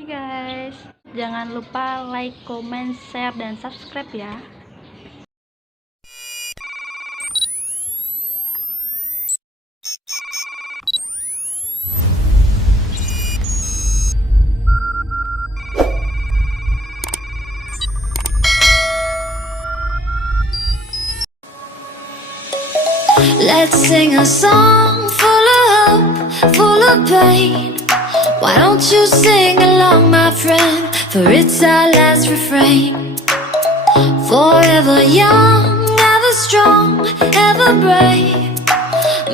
Hai guys, jangan lupa like, comment, share, dan subscribe ya. Let's sing a song full of hope, full of pain. Why don't you sing along, my friend? For it's our last refrain. Forever young, ever strong, ever brave.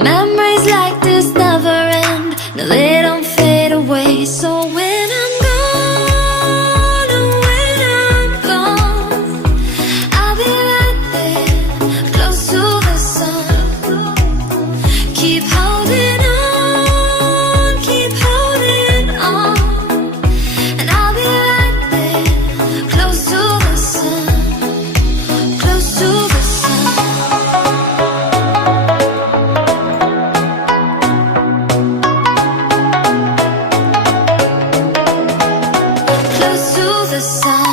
Memories like this never end. No, they don't fade away. So when I'm gone, oh, when I'm gone, I'll be right there, close to the sun. Keep holding on, keep holding on, and I'll be right there, close to the sun, close to the sun. Close to the sun.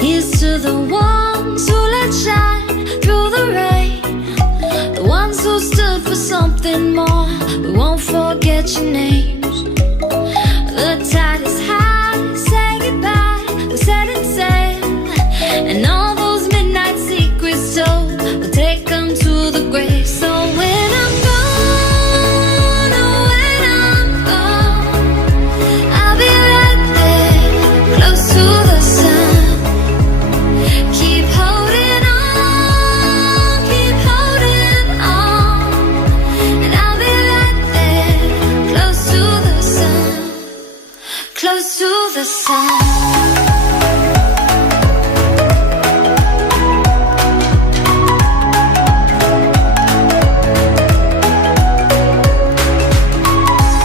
Here's to the ones who let shine through the rain, the ones who stood for something more. We won't forget your names. The tide is high, say goodbye, we're setting sail, and all those midnight secrets told, we'll take them to the grave. So when I'm gone, oh, when I'm gone, I'll be right there, close to the sun. Keep holding on, and I'll be right there, close to the sun, close to the sun. Close to the sun.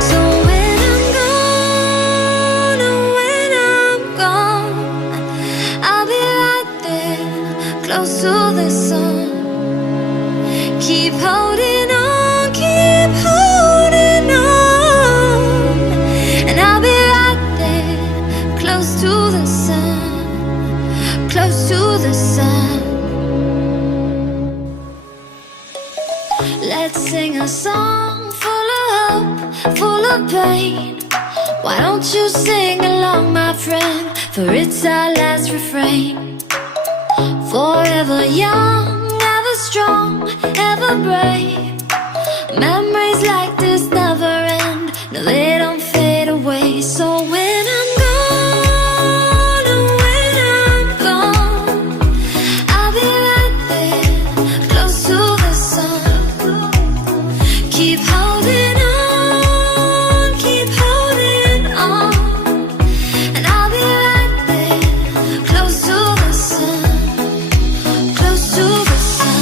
So when I'm gone, oh, when I'm gone, I'll be right there, close to the sun. Keep holding on, and I'll be right there, close to the sun, close to the sun. Let's sing a song full of hope, full of pain. Why don't you sing along, my friend? For it's our last refrain. Forever young, ever strong, ever brave. Memories like this never end. No, they don't fade away. So when I'm gone, oh, when I'm gone, I'll be right there, close to the sun. Keep holding on, and I'll be right there, close to the sun, close to the sun.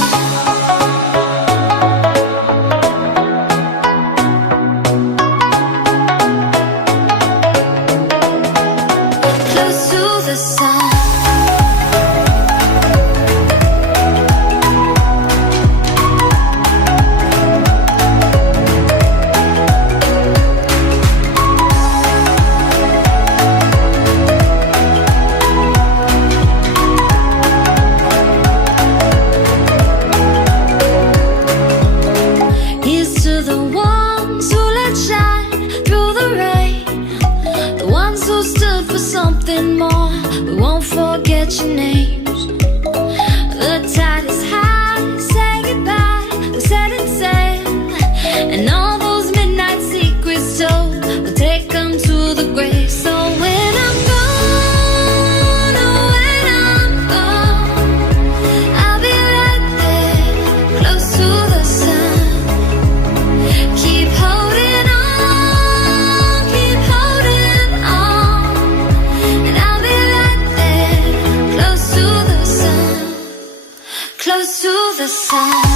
the sun.